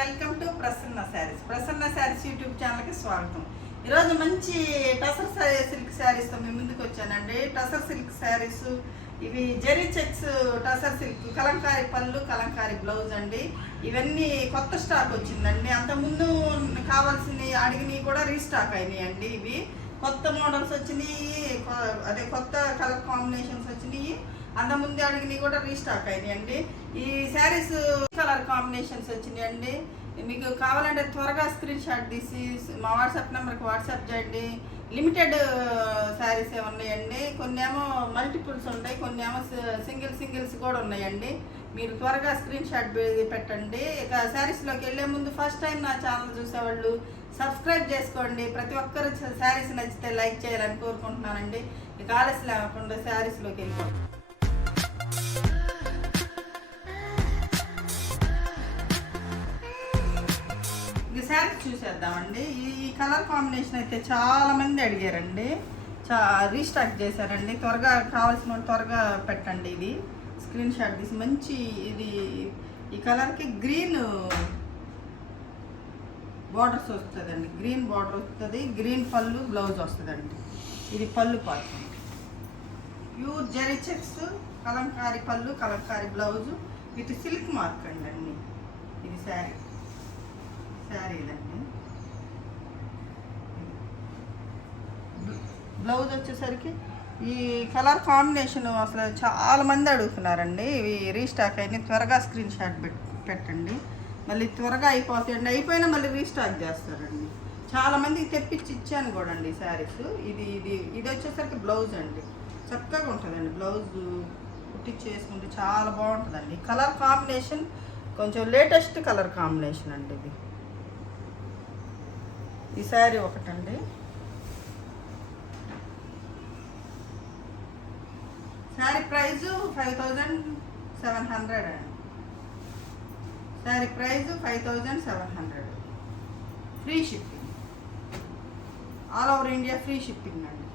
Welcome to Prasanna saris YouTube ఛానల్కి స్వాగతం. ఈరోజు మంచి టసర్ సిల్క్ శారీస్తో మీ ముందుకు వచ్చానండి. టసర్ సిల్క్ శారీస్ ఇవి zari checks tussar silk, Kalamkari pallu, Kalamkari blouse అండి. ఇవన్నీ కొత్త స్టాక్ వచ్చిందండి. అంతకుముందు కావాల్సినవి అడిగినవి కూడా రీస్టాక్ అయినాయి అండి. ఇవి కొత్త మోడల్స్ వచ్చినాయి, అదే కొత్త కలర్ కాంబినేషన్స్ వచ్చినాయి. అంతకుముందు అడిగినవి కూడా రీస్టాక్ అయినాయి అండి. ఈ శారీస్ కలర్ కాంబినేషన్స్ వచ్చినాయి అండి. మీకు కావాలంటే త్వరగా స్క్రీన్ షాట్ తీసి మా వాట్సాప్ నెంబర్కి వాట్సాప్ చేయండి. లిమిటెడ్ శారీస్ ఉన్నాయండి. కొన్ని ఏమో మల్టిపుల్స్ ఉంటాయి, కొన్ని ఏమో సింగిల్స్ కూడా ఉన్నాయండి. మీరు త్వరగా స్క్రీన్ షాట్ పెట్టండి. ఇక శారీస్లోకి వెళ్ళే ముందు ఫస్ట్ టైం నా ఛానల్ చూసేవాళ్ళు సబ్స్క్రైబ్ చేసుకోండి. ప్రతి ఒక్కరు శారీస్ నచ్చితే లైక్ చేయాలని కోరుకుంటున్నానండి. ఇక ఆలస్యం లేకుండా శారీస్లోకి వెళ్ళిపోండి. శారీస్ చూసేద్దామండి. ఈ కలర్ కాంబినేషన్ అయితే చాలా మంది అడిగారండి, రీస్టాక్ చేశారండి. త్వరగా కావాల్సిన త్వరగా పెట్టండి. ఇది స్క్రీన్ షాట్ తీసి మంచి ఇది ఈ కలర్కి గ్రీన్ బార్డర్స్ వస్తుందండి. గ్రీన్ బార్డర్ వస్తుంది, గ్రీన్ పళ్ళు, బ్లౌజ్ వస్తుందండి. ఇది pallu part, pure zari checks, Kalamkari pallu, Kalamkari blouse with silk mark అండి. ఇది శారీ ఇదండి. బ్లౌజ్ వచ్చేసరికి ఈ కలర్ కాంబినేషన్ అసలు చాలా మంది అడుగుతున్నారండి. ఇవి రీస్టాక్ అయినాయి. త్వరగా స్క్రీన్ షాట్ పెట్టండి. మళ్ళీ త్వరగా అయిపోతాయండి. అయిపోయినా మళ్ళీ రీస్టాక్ చేస్తారండి. చాలా మందికి తెప్పించి ఇచ్చాను కూడా అండి శారీస్. ఇది వచ్చేసరికి బ్లౌజ్ అండి. చక్కగా ఉంటుందండి. బ్లౌజ్ కుట్టించి చేసుకుంటే చాలా బాగుంటుందండి. కలర్ కాంబినేషన్ కొంచెం లేటెస్ట్ కలర్ కాంబినేషన్ అండి. ఇది ఈ శారీ ఒకటండి. శారీ ప్రైజు 5700 అండి. Sari price 5700. Free shipping, all over India free shipping అండి.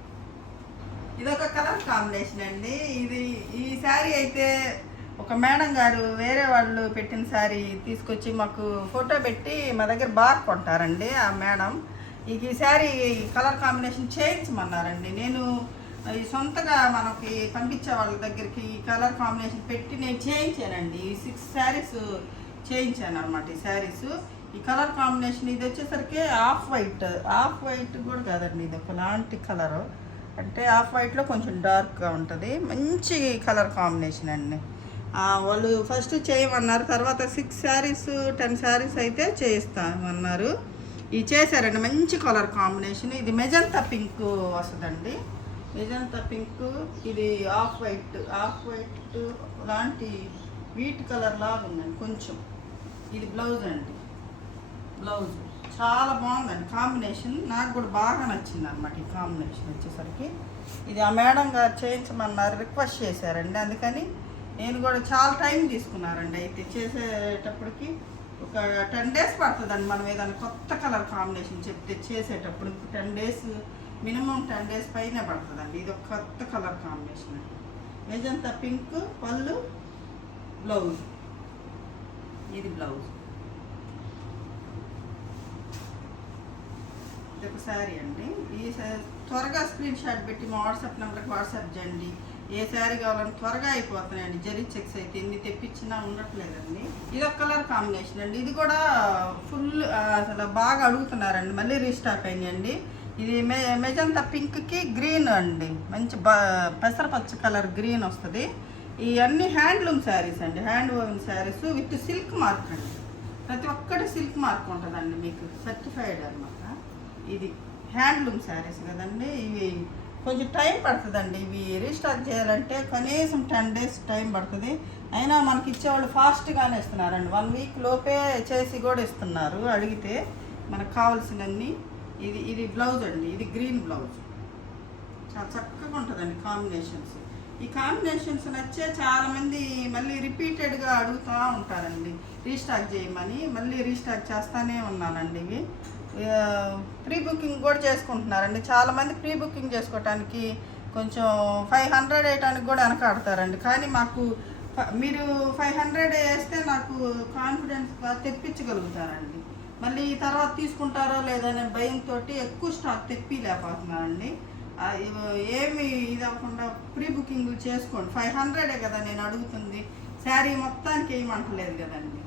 ఇదొక కలర్ కాంబినేషన్ అండి. ఈ శారీ అయితే ఒక మేడం గారు వేరే వాళ్ళు పెట్టిన శారీ తీసుకొచ్చి మాకు ఫోటో పెట్టి మా దగ్గర బాగా కొంటారండి. ఆ మేడం ఈ శారీ కలర్ కాంబినేషన్ చేయించమన్నారండి. నేను ఈ సొంతగా మనకి పంపించే వాళ్ళ దగ్గరికి ఈ కలర్ కాంబినేషన్ పెట్టి నేను చేయించానండి. 6 శారీస్ చేయించాను అనమాట. ఈ శారీస్ ఈ కలర్ కాంబినేషన్ ఇది వచ్చేసరికి ఆఫ్ వైట్ కూడా కాదండి. ఇది ఒకలాంటి కలరు, అంటే ఆఫ్ వైట్లో కొంచెం డార్క్గా ఉంటుంది. మంచి కలర్ కాంబినేషన్ అండి. వాళ్ళు ఫస్ట్ చేయమన్నారు, తర్వాత 6 శారీస్ 10 శారీస్ అయితే చేయిస్తామన్నారు. ఇది చేశారండి. మంచి కలర్ కాంబినేషన్. ఇది మెజంతా పింక్ వస్తుందండి. మెజంతా పింక్, ఇది ఆఫ్ వైట్ లాంటి వీట్ కలర్ లాగా ఉందండి కొంచెం. ఇది బ్లౌజ్ అండి. బ్లౌజ్ చాలా బాగుందండి కాంబినేషన్. నాకు కూడా బాగా నచ్చింది అనమాట ఈ కాంబినేషన్ వచ్చేసరికి. ఇది ఆ మేడం గారు చేయించమన్నారు, రిక్వెస్ట్ చేశారండి. అందుకని నేను కూడా చాలా టైం తీసుకున్నారండి. అయితే చేసేటప్పటికి ఒక 10 days పడుతుందండి. మనం ఏదైనా కొత్త కలర్ కాంబినేషన్ చెప్తే చేసేటప్పుడు 10 days, మినిమం 10 days పైన పడుతుందండి. ఇది ఒక కొత్త కలర్ కాంబినేషన్ అండి. మెజంతా పింక్ పళ్ళు, బ్లౌజ్. ఇది బ్లౌజ్. ఇది ఒక శారీ అండి. ఈ త్వరగా స్క్రీన్ షాట్ పెట్టి మా వాట్సాప్ నెంబర్కి వాట్సాప్ చేయండి. ఏ శారీ కావాలని త్వరగా అయిపోతున్నాయండి. జెరీ చెక్స్ అయితే ఎన్ని తెప్పించినా ఉండట్లేదండి. ఇది ఒక కలర్ కాంబినేషన్ అండి. ఇది కూడా ఫుల్ అసలు బాగా అడుగుతున్నారండి. మళ్ళీ రీస్టాక్ అయిందండి. ఇది మెజంతా పింక్కి గ్రీన్ అండి. మంచి పెసరపచ్చ కలర్ గ్రీన్ వస్తుంది. ఇవన్నీ హ్యాండ్లూమ్ శారీస్ అండి. Hand woven saris with silk mark అండి. ప్రతి ఒక్కటి సిల్క్ మార్క్ ఉంటుందండి. మీకు సర్టిఫైడ్ అనమాట. ఇది హ్యాండ్లూమ్ శారీస్ కదండి. ఇవి కొంచెం టైం పడుతుందండి. ఇవి రీస్టాక్ చేయాలంటే కనీసం 10 days టైం పడుతుంది. అయినా మనకి ఇచ్చేవాళ్ళు ఫాస్ట్గానే ఇస్తున్నారండి. 1 week లోపే చేసి కూడా ఇస్తున్నారు అడిగితే మనకు కావాల్సినన్ని. ఇది బ్లౌజ్ అండి. ఇది గ్రీన్ బ్లౌజ్. చాలా చక్కగా ఉంటుందండి కాంబినేషన్స్. ఈ కాంబినేషన్స్ నచ్చే చాలామంది మళ్ళీ రిపీటెడ్గా అడుగుతూ ఉంటారండి రీస్టాక్ చేయమని. మళ్ళీ రీస్టాక్ చేస్తూనే ఉన్నానండి. ఇవి ప్రీ బుకింగ్ కూడా చేసుకుంటున్నారండి. చాలామంది ప్రీ బుకింగ్ చేసుకోవటానికి కొంచెం 500 వేయటానికి కూడా వెనకాడతారండి. కానీ మాకు మీరు 500 వేస్తే నాకు కాన్ఫిడెన్స్గా తెప్పించగలుగుతానండి. మళ్ళీ తర్వాత తీసుకుంటారో లేదనే భయంతో ఎక్కువ స్టాక్ తెప్పిలేకపోతున్నానండి. ఏమి ఇది అవ్వకుండా ప్రీ బుకింగ్ చేసుకోండి. 500 కదా నేను అడుగుతుంది, శారీ మొత్తానికి వేయమంటలేదు కదండి.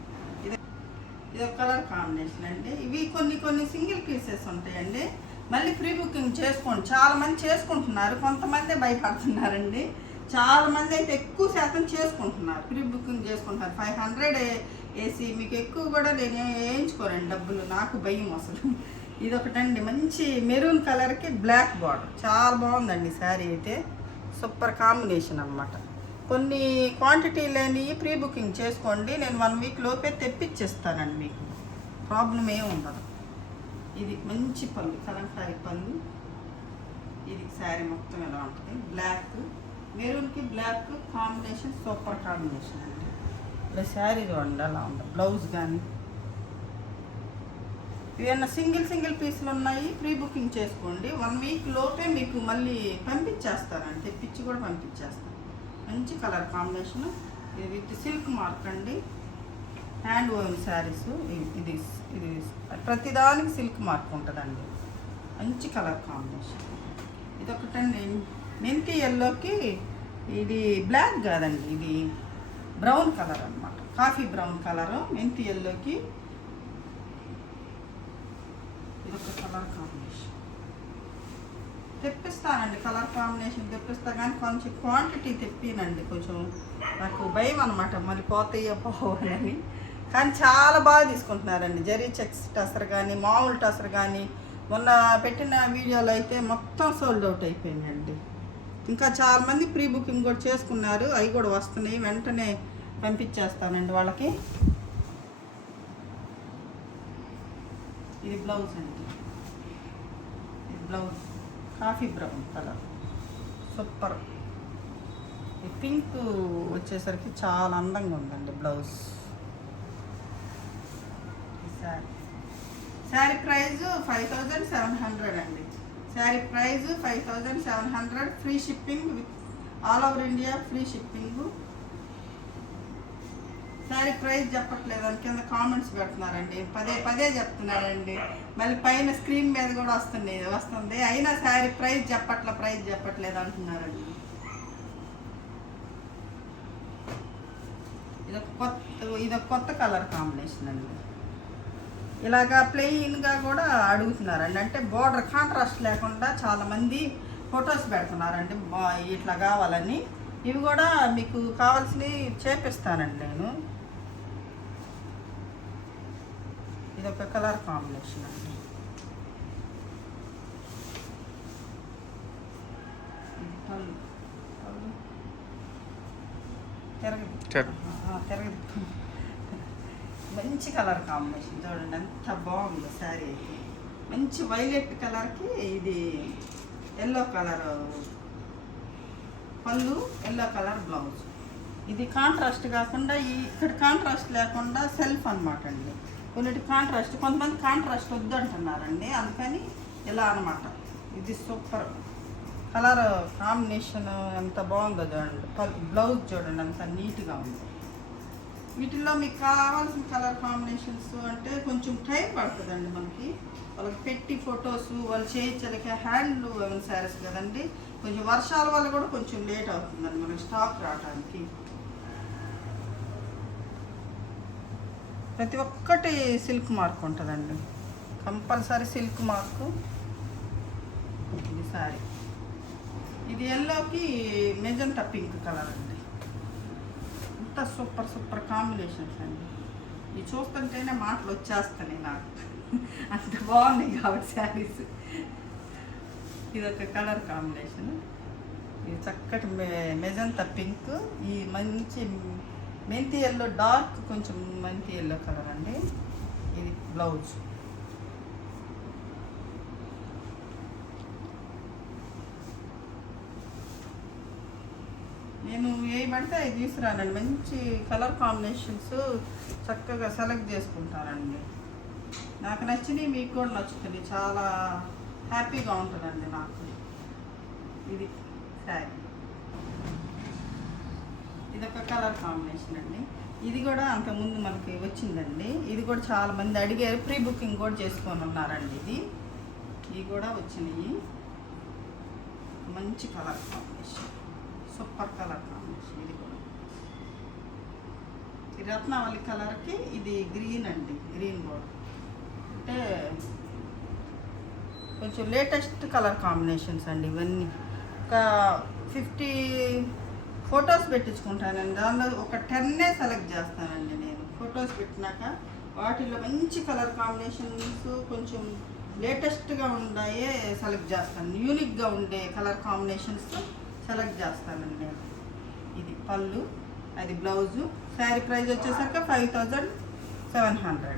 ఇది ఒక కలర్ కాంబినేషన్ అండి. ఇవి కొన్ని సింగిల్ పీసెస్ ఉంటాయండి. మళ్ళీ ప్రీ బుకింగ్ చేసుకోండి. చాలామంది చేసుకుంటున్నారు, కొంతమంది భయపడుతున్నారండి. చాలామంది అయితే ఎక్కువ శాతం చేసుకుంటున్నారు, ప్రీ బుకింగ్ చేసుకుంటున్నారు. 500 వేసి మీకు ఎక్కువ కూడా నేను వేయించుకోనండి డబ్బులు, నాకు భయం అసలు. ఇది ఒకటండి, మంచి మెరూన్ కలర్కి బ్లాక్ బార్డర్, చాలా బాగుందండి శారీ అయితే. సూపర్ కాంబినేషన్ అన్నమాట. కొన్ని క్వాంటిటీ లేని ప్రీ బుకింగ్ చేసుకోండి, నేను 1 వీక్ లోపే తెప్పించేస్తానండి, మీకు ప్రాబ్లం ఏమి ఉండదు. ఇది మంచి పళ్ళు, కలంకారీ పళ్ళు. ఇది శారీ మొత్తం ఎలా ఉంటుంది, బ్లాక్ మెరూన్కి బ్లాక్ కాంబినేషన్, సూపర్ కాంబినేషన్ అండి. ఇలా శారీ చూడండి అలా ఉంటుంది. బ్లౌజ్ కానీ ఏమన్నా సింగిల్ పీసులు ఉన్నాయి, ప్రీ బుకింగ్ చేసుకోండి. 1 వీక్ లోపే మీకు మళ్ళీ పంపించేస్తానండి, తెప్పించి కూడా పంపించేస్తాను. మంచి కలర్ కాంబినేషన్. ఇది విత్ సిల్క్ మార్క్ అండి, హ్యాండ్ ఓన్ శారీస్. ఇది ప్రతిదానికి సిల్క్ మార్క్ ఉంటుందండి. మంచి కలర్ కాంబినేషన్. ఇది ఒకటండి, మెంతి ఎల్లోకి ఇది బ్లాక్ కాదండి, ఇది బ్రౌన్ కలర్ అన్నమాట, కాఫీ బ్రౌన్ కలరు. మెంతి ఎల్లోకి ఇదొక కలర్ కాంబినేషన్. తెప్పిస్తానండి, కలర్ కాంబినేషన్ తెప్పిస్తా, కానీ కొంచెం క్వాంటిటీ తెప్పినండి. కొంచెం నాకు భయం అనమాట, మళ్ళీ పోతాయో పోవాలని. కానీ చాలా బాగా తీసుకుంటున్నారండి. జరీ చెక్స్ టసర్ కానీ, మామూలు టసర్ కానీ, మొన్న పెట్టిన వీడియోలో అయితే మొత్తం సోల్డ్ అవుట్ అయిపోయిందండి. ఇంకా చాలామంది ప్రీ బుకింగ్ కూడా చేసుకున్నారు, అవి కూడా వస్తున్నాయి, వెంటనే పంపించేస్తానండి వాళ్ళకి. ఇది బ్లౌజ్ అండి, ఇది blouse coffee brown colour, super. ఈ పింక్ వచ్చేసరికి చాలా అందంగా ఉందండి బ్లౌజ్. శారీ ప్రైస్ 5700 అండి. Sari price 5700, free shipping, with all over India free shipping. Sari price చెప్పట్లేదు అని కింద కామెంట్స్ పెడుతున్నారండి, పదే చెప్తున్నారండి. మళ్ళీ పైన స్క్రీన్ మీద కూడా వస్తుంది, అయినా శారీ ప్రైస్ చెప్పట్లేదు అంటున్నారండి. ఇదొక కొత్త కలర్ కాంబినేషన్ అండి. ఇలాగా ప్లెయిన్గా కూడా అడుగుతున్నారండి, అంటే బోర్డర్ కాంట్రాస్ట్ లేకుండా చాలామంది ఫొటోస్ పెడుతున్నారండి ఇట్లా కావాలని. ఇవి కూడా మీకు కావాల్సినవి చేపిస్తానండి నేను. ఇదొక కలర్ కాంబినేషన్ అండి. తిరగదు. మంచి కలర్ కాంబినేషన్ చూడండి, ఎంత బాగుందో శారీ అయితే. మంచి వైలెట్ కలర్కి ఇది ఎల్లో కలర్ పళ్ళు, ఎల్లో కలర్ బ్లౌజ్. ఇది కాంట్రాస్ట్ కాకుండా, ఇక్కడ కాంట్రాస్ట్ లేకుండా సెల్ఫ్ అనమాట అండి. కొన్నిటి కాంట్రాస్ట్, కొంతమంది కాంట్రాస్ట్ వద్దు అంటున్నారండి, అందుకని ఇలా అనమాట. ఇది సూపర్ కలర్ కాంబినేషన్, ఎంత బాగుందో చూడండి. బ్లౌజ్ చూడండి ఎంత నీట్గా ఉంది. వీటిల్లో మీకు కావాల్సిన కలర్ కాంబినేషన్స్ అంటే కొంచెం టైం పడుతుందండి మనకి. వాళ్ళకి పెట్టి ఫొటోస్ వాళ్ళు చేయించలేక హ్యాండ్లూమ్ శారీస్ కదండి, కొంచెం వర్షాల వల్ల కూడా కొంచెం లేట్ అవుతుందండి మనకి స్టాక్ రావడానికి. ప్రతి ఒక్కటి సిల్క్ మార్క్ ఉంటుందండి, కంపల్సరీ సిల్క్ మార్కు. ఇది శారీ, ఇది ఎల్లోకి మెజంతా పింక్ కలర్ అండి. అంత సూపర్ కాంబినేషన్స్ అండి. ఇవి చూస్తుంటేనే మాటలు వచ్చేస్తున్నాయి నాకు, అంత బాగున్నాయి కాబట్టి శారీస్. ఇదొక కలర్ కాంబినేషన్, ఇది చక్కటి మెజంతా పింక్, ఈ మంచి మెంతి ఎల్లో, డార్క్ కొంచెం మెంతి ఎల్లో కలర్ అండి. ఇది బ్లౌజ్. నేను ఏ పడితే అవి తీసుకురానండి, మంచి కలర్ కాంబినేషన్స్ చక్కగా సెలెక్ట్ చేసుకుంటానండి. నాకు నచ్చినవి మీకు కూడా నచ్చుతుంది, చాలా హ్యాపీగా ఉంటుందండి నాకు. ఇది శారీ, ఇదొక కలర్ కాంబినేషన్ అండి. ఇది కూడా అంతకుముందు మనకి వచ్చిందండి. ఇది కూడా చాలా మంది అడిగారు, ప్రీ బుకింగ్ కూడా చేసుకొని ఉన్నారండి. ఇవి కూడా వచ్చినాయి. మంచి colour combination, super colour combination. ఇది కూడా ఈ రత్నావళి కలర్కి ఇది గ్రీన్ అండి. గ్రీన్ కూడా అంటే కొంచెం లేటెస్ట్ కలర్ కాంబినేషన్స్ అండి ఇవన్నీ. ఒక 50 ఫొటోస్ పెట్టించుకుంటానండి. దానిలో ఒక 10 సెలెక్ట్ చేస్తానండి నేను. ఫొటోస్ పెట్టినాక వాటిల్లో మంచి కలర్ కాంబినేషన్స్, కొంచెం లేటెస్ట్గా ఉన్నాయే సెలెక్ట్ చేస్తాను. యూనిక్గా ఉండే కలర్ కాంబినేషన్స్ సెలెక్ట్ చేస్తానండి నేను. ఇది పళ్ళు, అది బ్లౌజు. శారీ ప్రైస్ వచ్చేసరికి 5700.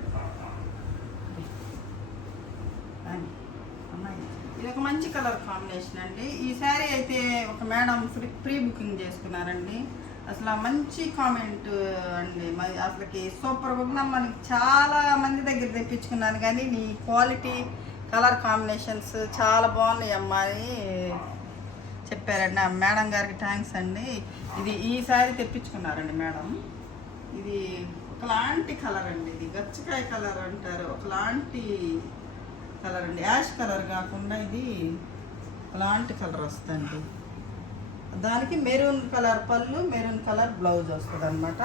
ఇది ఒక మంచి కలర్ కాంబినేషన్ అండి. ఈ శారీ అయితే ఒక మేడం ప్రీ బుకింగ్ చేసుకున్నారండి. అసలు మంచి కామెంట్ అండి. అసలుకి సూపర్గా ఉన్నాం. మనకి చాలా మంది దగ్గర తెప్పించుకున్నాను కానీ నీ క్వాలిటీ కలర్ కాంబినేషన్స్ చాలా బాగున్నాయి అమ్మాయి చెప్పారండి. ఆ మేడం గారికి థ్యాంక్స్ అండి. ఈ శారీ తెప్పించుకున్నారండి మేడం. ఇది ఒకలాంటి కలర్ అండి. ఇది గచ్చకాయ కలర్ అంటారు. ఒకలాంటి కలర్ అండి. యాష్ కలర్ కాకుండా ఇది ఒకలాంటి కలర్ వస్తుంది. దానికి మెరూన్ కలర్ పళ్ళు, మెరూన్ కలర్ బ్లౌజ్ వస్తుంది అనమాట.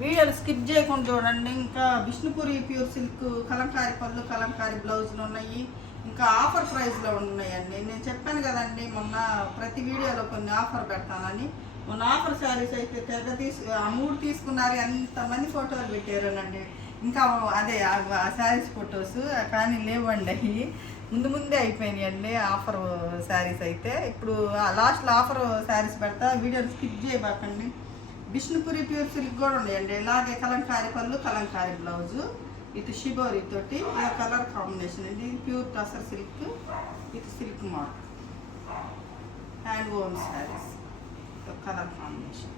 వీడియోలు స్కిప్ చేయకుండా చూడండి. ఇంకా విష్ణుపురి ప్యూర్ సిల్క్ కలంకారీ పళ్ళు, కలంకారీ బ్లౌజులు ఉన్నాయి. ఇంకా ఆఫర్ ప్రైస్లో ఉన్నాయండి. నేను చెప్పాను కదండి మొన్న ప్రతి వీడియోలో కొన్ని ఆఫర్ పెడతానని. మొన్న ఆఫర్ శారీస్ అయితే తెగ 3 తీసుకున్నారు. ఎంతమంది ఫోటోలు పెట్టారనండి. ఇంకా అదే ఆ శారీస్ ఫొటోస్ కానీ లేవండి. అవి ముందే అయిపోయినాయండి ఆఫర్ శారీస్ అయితే. ఇప్పుడు లాస్ట్లో ఆఫర్ శారీస్ పెడతా, వీడియోని స్కిప్ చేయబాకండి. విష్ణుపురి ప్యూర్ సిల్క్ కూడా ఉన్నాయండి. ఇలాగే కలంకారీ పళ్ళు, కలంకారీ బ్లౌజు, ఇది షిబోరి తోటి. ఇది కలర్ కాంబినేషన్ అండి. ఇది ప్యూర్ టసర్ సిల్క్, ఇది silk mark hand woven saris. Colour combination.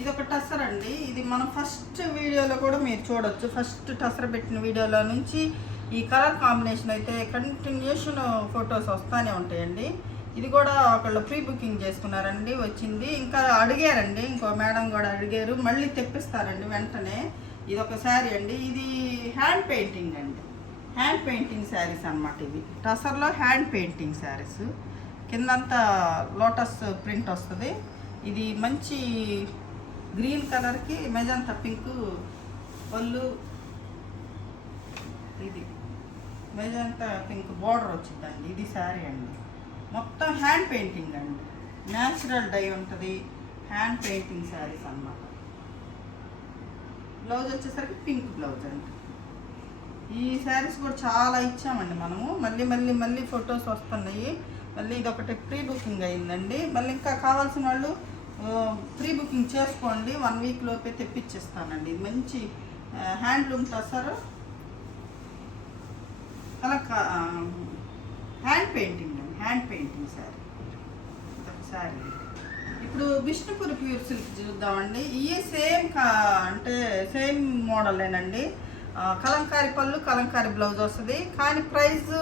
ఇది ఒక టసర్ అండి. ఇది మనం ఫస్ట్ వీడియోలో కూడా మీరు చూడొచ్చు. ఫస్ట్ టసర్ పెట్టిన వీడియోలో నుంచి ఈ కలర్ కాంబినేషన్ అయితే కంటిన్యూషన్ ఫొటోస్ వస్తూనే ఉంటాయండి. ఇది కూడా ఒకళ్ళు ప్రీ బుకింగ్ చేసుకున్నారండి, వచ్చింది. ఇంకా అడిగారండి, ఇంకో మేడం కూడా అడిగారు, మళ్ళీ తెప్పిస్తారండి వెంటనే. ఇది ఒక శారీ అండి. ఇది హ్యాండ్ పెయింటింగ్ అండి. హ్యాండ్ పెయింటింగ్ శారీస్ అన్నమాట. ఇవి టసర్లో హ్యాండ్ పెయింటింగ్ శారీస్. కిందంతా లోటస్ ప్రింట్ వస్తుంది. ఇది మంచి గ్రీన్ కలర్కి మెజంతా పింక్ పళ్ళు, ఇది మెజంతా పింక్ బార్డర్ వచ్చిందండి. ఇది శారీ అండి. మొత్తం హ్యాండ్ పెయింటింగ్ అండి. న్యాచురల్ డై ఉంటుంది. హ్యాండ్ పెయింటింగ్ శారీస్ అన్నమాట. బ్లౌజ్ వచ్చేసరికి పింక్ బ్లౌజ్ అండి. ఈ శారీస్ కూడా చాలా ఇచ్చామండి మనము. మళ్ళీ ఫొటోస్ వస్తున్నాయి. మళ్ళీ ఇది ఒకటి ప్రీ బుకింగ్ అయిందండి. మళ్ళీ ఇంకా కావాల్సిన వాళ్ళు ప్రీ బుకింగ్ చేసుకోండి. 1 వీక్ లోపే తెప్పించేస్తానండి. ఇది మంచి హ్యాండ్లూమ్ టసర్ అలా హ్యాండ్ పెయింటింగ్ అండి. Hand painting sari. ఇదొక శారీ. ఇప్పుడు విష్ణుపురి ప్యూర్ సిల్క్ చూద్దామండి. ఇవి అంటే సేమ్ మోడలేనండి. కలంకారీ పళ్ళు, కలంకారీ బ్లౌజ్ వస్తుంది. కానీ ప్రైస్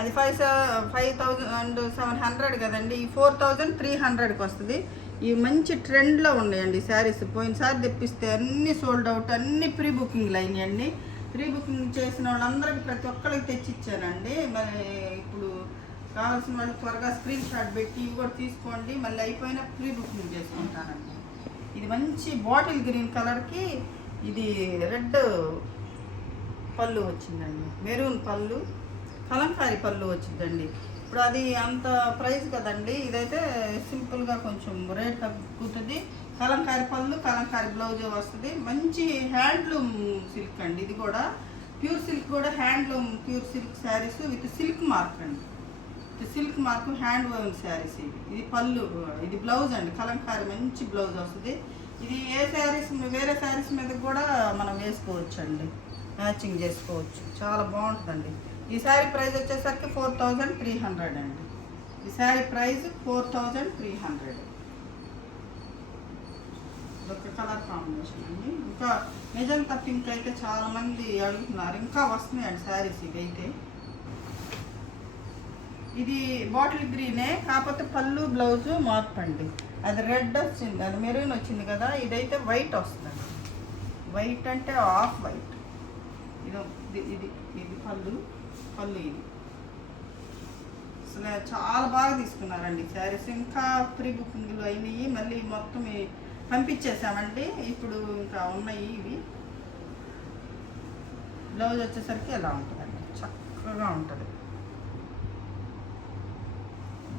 అది 5700 కదండి. ఈ 4300కి వస్తుంది. ఇవి మంచి ట్రెండ్లో ఉన్నాయండి శారీస్. పోయినసారి తెప్పిస్తే అన్నీ సోల్డ్ అవుట్, అన్నీ ప్రీ బుకింగ్లు అయినాయండి. ప్రీ బుకింగ్ చేసిన వాళ్ళందరికీ ప్రతి ఒక్కరికి తెచ్చిచ్చానండి. మరి ఇప్పుడు కావాల్సిన వాళ్ళు త్వరగా స్క్రీన్ షాట్ పెట్టి ఇవి కూడా తీసుకోండి. మళ్ళీ అయిపోయినా ప్రీ బుకింగ్ చేసుకుంటానండి. ఇది మంచి బాటిల్ గ్రీన్ కలర్కి ఇది రెడ్ పళ్ళు వచ్చిందండి. మెరూన్ పళ్ళు, కలంకారీ పళ్ళు వచ్చిందండి. ఇప్పుడు అది అంత ప్రైస్ కదండి. ఇదైతే సింపుల్గా కొంచెం రేట్ తగ్గుతుంది. కలంకారీ పళ్ళు, కలంకారీ బ్లౌజ్ వస్తుంది. మంచి హ్యాండ్లూమ్ సిల్క్ అండి. ఇది కూడా ప్యూర్ సిల్క్, కూడా handloom pure silk saris with silk mark అండి. సిల్క్ మార్క్ హ్యాండ్ వోన్ శారీస్ ఇవి. ఇది పళ్ళు, ఇది బ్లౌజ్ అండి. కలంకారీ మంచి బ్లౌజ్ వస్తుంది. ఇది ఏ శారీస్ వేరే శారీస్ మీద కూడా మనం వేసుకోవచ్చు అండి, మ్యాచింగ్ చేసుకోవచ్చు. చాలా బాగుంటుందండి. ఈ శారీ ప్రైస్ వచ్చేసరికి 4300 అండి. ఈ శారీ ప్రైస్ 4300. ఇదొక కలర్ కాంబినేషన్ అండి. ఇంకా మెజంతా పింక్ అయితే చాలామంది అడుగుతున్నారు. ఇంకా వస్తున్నాయండి శారీస్ ఇవైతే. ఇది బాటిల్ గ్రీనే, కాకపోతే పళ్ళు బ్లౌజు మార్పు అండి. అది రెడ్ వచ్చింది, అది మెరూన్ వచ్చింది కదా, ఇదైతే వైట్ వస్తుంది. వైట్ అంటే ఆఫ్ వైట్. ఇది ఇది ఇది పళ్ళు ఇది అసలు చాలా బాగా తీసుకున్నారండి శారీస్. ఇంకా ప్రీ బుకింగ్లు అయినాయి, మళ్ళీ మొత్తం పంపించేసామండి. ఇప్పుడు ఇంకా ఉన్నాయి ఇవి. బ్లౌజ్ వచ్చేసరికి ఎలా ఉంటుందండి, చక్కగా ఉంటుంది.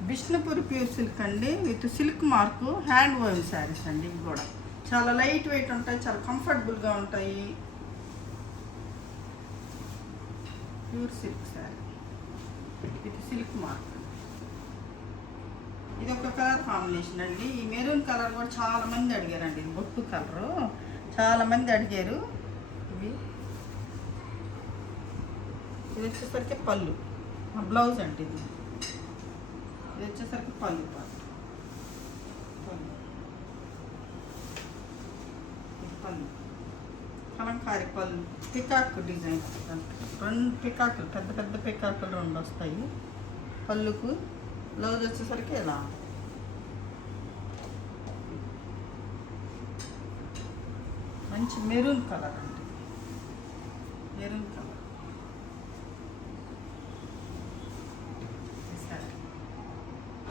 విష్ణుపూరి ప్యూర్ సిల్క్ అండి, with silk mark, hand woven saris అండి. ఇవి కూడా చాలా లైట్ వెయిట్ ఉంటాయి, చాలా కంఫర్టబుల్గా ఉంటాయి. Pure silk sari with silk mark. ఇది ఒక కలర్ కాంబినేషన్ అండి. ఈ మెరూన్ కలర్ కూడా చాలా మంది అడిగారండి. ఇది బొట్టు కలరు చాలా మంది అడిగారు. ఇది వచ్చేసరికి పళ్ళు, బ్లౌజ్ అండి. ఇది వచ్చేసరికి పళ్ళు కలంకారీ పళ్ళు, పికాక్ డిజైన్, 2 పికాకులు, పెద్ద పెద్ద పికాకులు 2 వస్తాయి పళ్ళుకు. బ్లౌజ్ వచ్చేసరికి ఎలా మంచి మెరూన్ కలర్ అండి, మెరూన్ కలర్.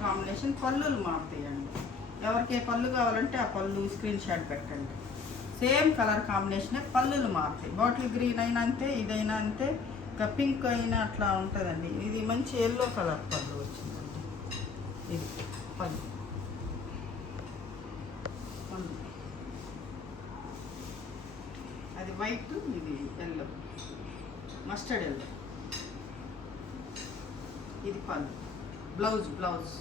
కాంబినేషన్ పళ్ళులు మారుతాయండి. ఎవరికి ఏ పళ్ళు కావాలంటే ఆ పళ్ళు స్క్రీన్ షాట్ పెట్టండి. సేమ్ కలర్ కాంబినేషనే, పళ్ళులు మారుతాయి. బాటిల్ గ్రీన్ అయినా అంతే, ఇదైనా అంతే, ఇంకా పింక్ అయినా అట్లా ఉంటుందండి. ఇది మంచి ఎల్లో కలర్ పళ్ళు వచ్చిందండి. ఇది పళ్ళు అది వైట్, ఇది ఎల్లో, మస్టర్డ్ ఎల్లో. ఇది పళ్ళు, బ్లౌజ్.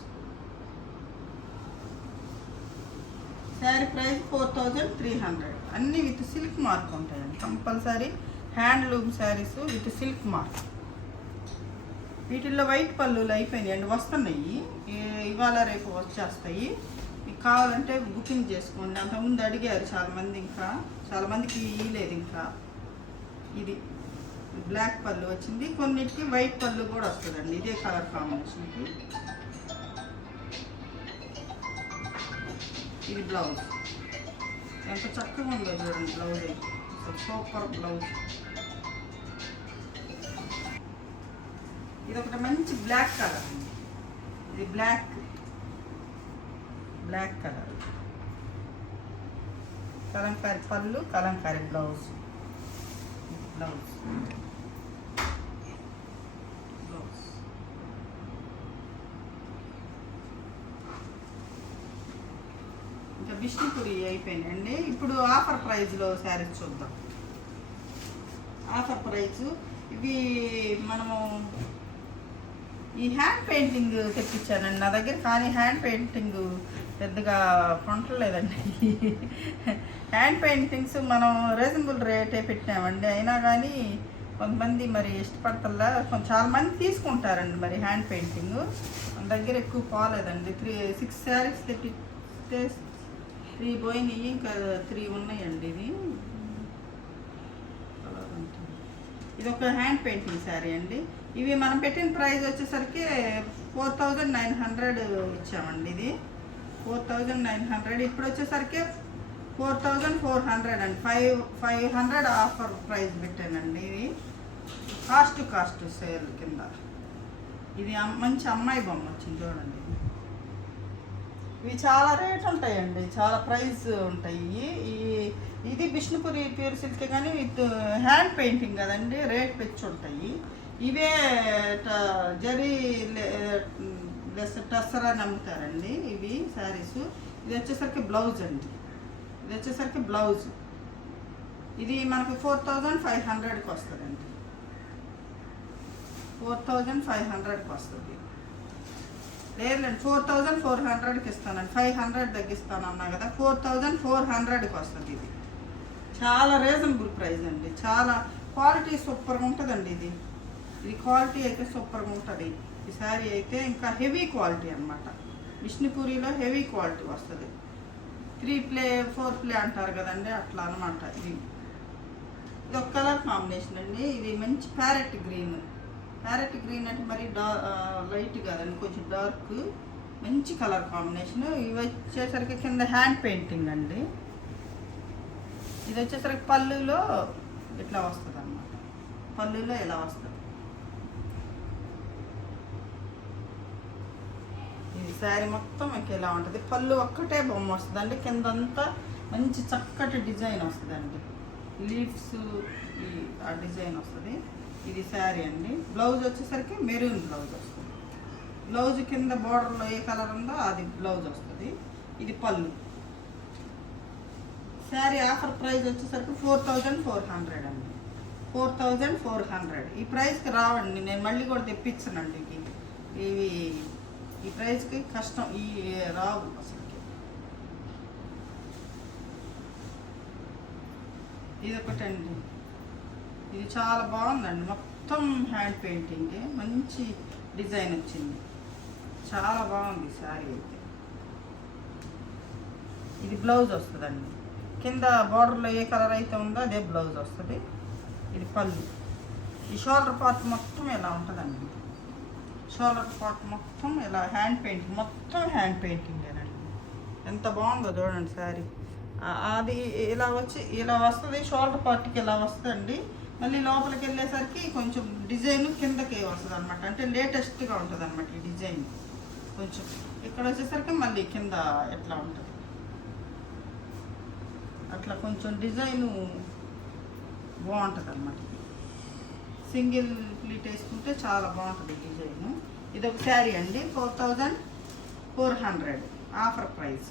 శారీ ప్రైస్ 4300. అన్నీ విత్ సిల్క్ మార్క్ ఉంటాయండి. Compulsory handloom saris with silk mark. వీటిల్లో వైట్ పళ్ళులు అయిపోయినాయండి, వస్తున్నాయి. ఇవాళ రేపు వచ్చేస్తాయి. మీకు కావాలంటే బుకింగ్ చేసుకోండి. అంతకుముందు అడిగారు చాలామంది, ఇంకా చాలామందికి ఇవ్వలేదు. ఇంకా ఇది బ్లాక్ పళ్ళు వచ్చింది, కొన్నిటికి వైట్ పళ్ళు కూడా వస్తుందండి. ఇదే కలర్ కాంబినేషన్కి. ఇది బ్లౌజ్ ఎంత చక్కగా ఉందో చూడండి. బ్లౌజ్ అయితే సూపర్ బ్లౌజ్. ఇది ఒకటి మంచి బ్లాక్ కలర్ అండి. ఇది black colour, Kalamkari pallu, Kalamkari blouse. ఇంకా విష్ణుపురి అయిపోయినాయండి. ఇప్పుడు ఆఫర్ ప్రైస్లో శారీస్ చూద్దాం. ఆఫర్ ప్రైస్ ఇవి మనము ఈ హ్యాండ్ పెయింటింగ్ తెప్పించానండి నా దగ్గర, కానీ హ్యాండ్ పెయింటింగ్ పెద్దగా కొంటలేదండి. హ్యాండ్ పెయింటింగ్స్ మనం రీజనబుల్ రేటే పెట్టామండి, అయినా కానీ కొంతమంది మరి ఇష్టపడతల్లా, చాలా మంది తీసుకుంటారండి మరి హ్యాండ్ పెయింటింగ్. మన దగ్గర ఎక్కువ పోలేదండి. 6 శారీస్ తెప్పిస్తే 3 పోయినాయి, ఇంకా 3 ఉన్నాయండి. ఇది ఒక హ్యాండ్ పెయింటింగ్ శారీ అండి. ఇవి మనం పెట్టిన ప్రైస్ వచ్చేసరికి 4900 ఇచ్చామండి. ఇది 4900. ఇప్పుడు వచ్చేసరికి 4400 అండి. 500 ఆఫర్ ప్రైస్ పెట్టానండి. ఇది కాస్ట్ సేల్ కింద. ఇది మంచి అమ్మాయి బొమ్మ వచ్చింది చూడండి. ఇవి చాలా రేట్ ఉంటాయండి, చాలా ప్రైస్ ఉంటాయి. ఇది విష్ణుపురి ప్యూర్ సిల్క్, కానీ విత్ హ్యాండ్ పెయింటింగ్ కదండి, రేట్ పెంచి ఉంటాయి. ఇవే జరీ లెస్ టస్సర్ అని అమ్ముతారండి ఇవి శారీస్. ఇది వచ్చేసరికి బ్లౌజ్ అండి. ఇది మనకు 4500కి వస్తుందండి. 4500కి వస్తుంది. లేదండి 4400కి ఇస్తానండి. 500 తగ్గిస్తాను అన్నా కదా, 4400కి వస్తుంది. ఇది చాలా రీజనబుల్ ప్రైస్ అండి. చాలా క్వాలిటీ సూపర్గా ఉంటుందండి. ఇది క్వాలిటీ అయితే సూపర్గా ఉంటుంది. ఈ శారీ అయితే ఇంకా హెవీ క్వాలిటీ అనమాట. విష్ణుపూరిలో హెవీ క్వాలిటీ వస్తుంది. 3 ప్లే 4 ప్లే అంటారు కదండి, అట్లా అనమాట. ఇది ఒక కలర్ కాంబినేషన్ అండి. ఇది మంచి ప్యారెట్ గ్రీన్ ప్యారెట్ గ్రీన్ అంటే మరి లైట్ కాదండి, కొంచెం డార్క్, మంచి కలర్ కాంబినేషన్. ఇవి వచ్చేసరికి కింద హ్యాండ్ పెయింటింగ్ అండి. ఇది వచ్చేసరికి పళ్ళులో ఇట్లా వస్తుంది అన్నమాట, పళ్ళులో ఇలా వస్తుంది. ఇది శారీ మొత్తం మీకు ఇలా ఉంటుంది. పళ్ళు ఒక్కటే బొమ్మ వస్తుందండి, కిందంతా మంచి చక్కటి డిజైన్ వస్తుందండి, లీవ్స్ ఆ డిజైన్ వస్తుంది. ఇది శారీ అండి. బ్లౌజ్ వచ్చేసరికి మెరూన్ బ్లౌజ్ వస్తుంది. బ్లౌజ్ కింద బోర్డర్లో ఏ కలర్ ఉందో అది బ్లౌజ్ వస్తుంది. ఇది పళ్ళు. శారీ ఆఫర్ ప్రైస్ వచ్చేసరికి 4400 అండి, 4400. ఈ ప్రైస్కి రావండి, నేను మళ్ళీ కూడా తెప్పించానండి. ఇవి ఈ ప్రైస్కి కష్టం, ఈ రావు అసలుకి. ఇది ఒకటండి, ఇది చాలా బాగుందండి, మొత్తం హ్యాండ్ పెయింటింగ్, మంచి డిజైన్ వచ్చింది, చాలా బాగుంది శారీ అయితే. ఇది బ్లౌజ్ వస్తుందండి, కింద బార్డర్లో ఏ కలర్ అయితే ఉందో అదే బ్లౌజ్ వస్తుంది. ఇది పళ్ళు. ఈ షోల్డర్ పార్ట్ మొత్తం ఇలా ఉంటుందండి, షోల్డర్ పార్ట్ మొత్తం ఇలా హ్యాండ్ పెయింటింగ్, మొత్తం హ్యాండ్ పెయింటింగేనండి. ఎంత బాగుందో చూడండి శారీ. అది ఇలా వచ్చి ఇలా వస్తుంది, షోల్డర్ పార్ట్కి ఇలా వస్తుందండి. మళ్ళీ లోపలికి వెళ్ళేసరికి కొంచెం డిజైన్ కిందకి వస్తుంది అనమాట, అంటే లేటెస్ట్గా ఉంటుంది అనమాట ఈ డిజైన్. కొంచెం ఇక్కడ వచ్చేసరికి మళ్ళీ కింద ఎట్లా ఉంటుంది, అట్లా కొంచెం డిజైను బాగుంటుంది అనమాట. సింగిల్ ప్లీట్ వేసుకుంటే చాలా బాగుంటుంది డిజైన్. ఇది ఒక శారీ అండి, 4400 ఆఫర్ ప్రైస్.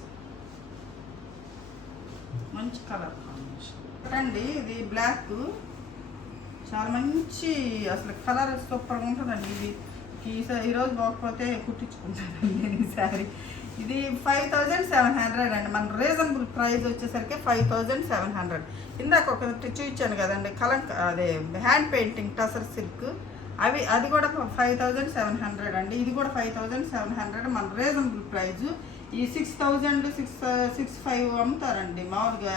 మంచి కలర్ కాంబినేషన్ అండి. ఇది బ్లాక్, చాలా మంచి అసలు కలర్ సూపర్గా ఉంటుందండి. ఇది ఈరోజు బాగపోతే కుట్టించుకుంటానండి నేను ఈ శారీ. ఇది 5700 అండి. మన రీజనబుల్ ప్రైస్ వచ్చేసరికి 5700. ఇందాక ఒకటి చూపించాను కదండి, అదే హ్యాండ్ పెయింటింగ్ టసర్ సిల్క్, అది కూడా 5700 అండి. ఇది కూడా 5700 మన రీజనబుల్ ప్రైజు. ఈ 6000 665 అమ్ముతారండి మామూలుగా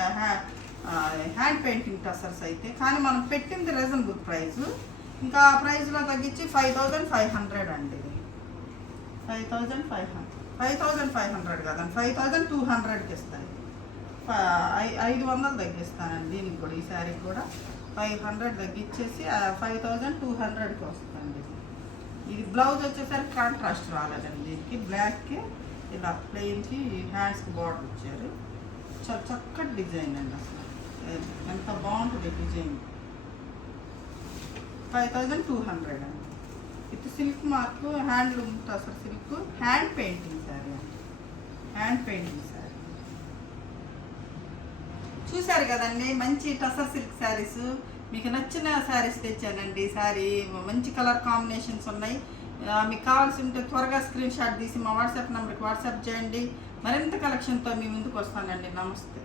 హ్యాండ్ పెయింటింగ్ టసర్స్ అయితే, కానీ మనం పెట్టింది రీజనబుల్ ప్రైజు. ఇంకా ఆ ప్రైస్లో తగ్గించి 5500 అండి. 5500 కదండి, 5200కి ఇస్తాను. 500 తగ్గిస్తానండి దీనికి కూడా, ఈ శారీకి కూడా 500 తగ్గించేసి 5200కి వస్తుంది. ఇది బ్లౌజ్ వచ్చేసరికి కాంట్రాస్ట్ రాలేదండి దీనికి, బ్లాక్కి ఇలా ప్లెయిన్కి హ్యాండ్స్కి బార్డర్ ఇచ్చారు. చాలా చక్కటి డిజైన్ అండి, అసలు ఎంత బాగుంటుంది డిజైన్. 5200 అండి. ఇది silk mark handloom tussar silk hand painting sari అండి, హ్యాండ్ పెయింటింగ్ శారీ. చూశారు కదండి మంచి టసర్ సిల్క్ శారీస్. మీకు నచ్చిన శారీస్ తెచ్చానండి. శారీ మంచి కలర్ కాంబినేషన్స్ ఉన్నాయి. మీకు కావాల్సి ఉంటే త్వరగా స్క్రీన్ షాట్ తీసి మా వాట్సాప్ నెంబర్కి వాట్సాప్ చేయండి. మరింత కలెక్షన్తో మీ ముందుకు వస్తానండి. నమస్తే.